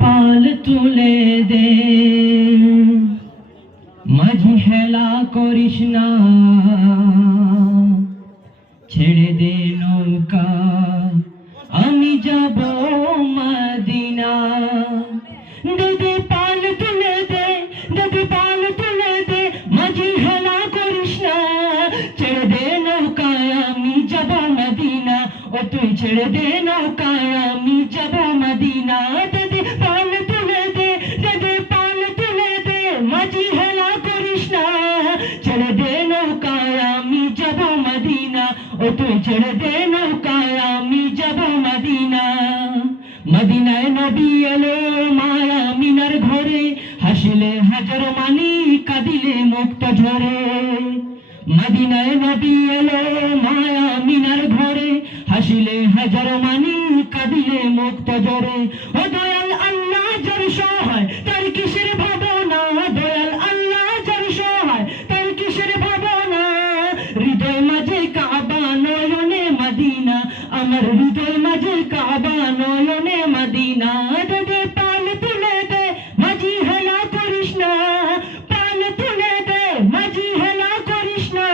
পাল তুলে দে, মাঝি হেলা করিস না, ছেড়ে দে নৌকা, আমি যাব মদিনা। দে পাল তুলে দে, দে পাল তুলে দে, মাঝি হেলা করিস না, ছেড়ে দে নৌকায় আমি যাব মদিনা। ও তুই ছেড়ে দে নৌকায় আমি যাব মদিনা। দে পাল তুলে দে, দে পাল তুলে দে, মাঝি হেলা করিস না, ছেড়ে দে নৌকায় আমি যাব মদিনা। ও তুই ছেড়ে দে নৌকায় আমি যাব মদিনা। মদিনায় নবী এলো মায়া মিনার ঘরে, হাসিলে হাজার মানি কাঁদিলে মুক্ত ঝরে। মদিনায় নবী এলো মায়া মিনার ঘরে, হাসিলে হাজার মানি কাঁদিলে মুক্ত ঝরে। ও দয়াল আল্লাহ যার সহায় তার কিসের ভাবনা, দয়াল আল্লাহ যার সহায় তার কিসের ভাবনা। হৃদয় মাঝে কাবা নয়নে মদিনা, আমার হৃদয় মাঝে কাবা নয়নে মদিনা। দে পাল তুলে দে, মাঝি হেলা করিস না, পাল তুলে দে, মাঝি হেলা করিস না,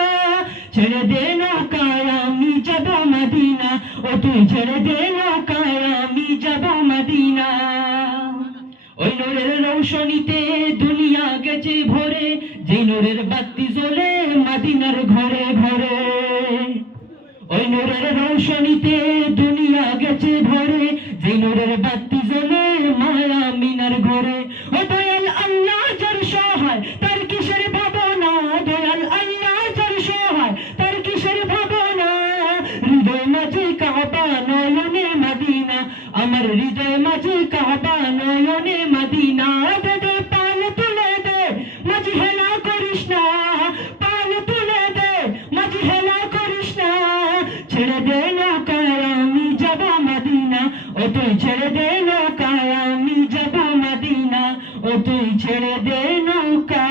ছেড়ে দে নৌকায় আমি যাব মদিনা। ও তুই ছেড়ে দে নৌকায় আমি যাব মদিনা। ওই নূরের রৌশনীতে দুনিয়া গেছে ভরে, যে নূরের বাতি জ্বলে মদিনার ঘরে ঘরে। ওই নূরের রৌশনীতে দুনিয়া গেছে ভরে, যে নূরের বাতি জ্বলে মায়া মিনার ঘরে। ও দয়াল আল্লাহ যার সহায় তার কিসের ভাবনা, দয়াল আল্লাহ যার সহায় তার কিসের ভাবনা। হৃদয় মাঝে কাবা নয়নে মদিনা, আমার হৃদয় মাঝে কাবা নয়নে মদিনা। দে পাল তুলে দে, মাঝি হেলা করিস না, পাল তুলে দে, মাঝি হেলা করিস না, ছেড়ে দে নৌকায় আমি যাব মদিনা। ও তুই ছেড়ে দে নৌকায় আমি যাব মদিনা। ও তুই ছেড়ে দে নৌকা।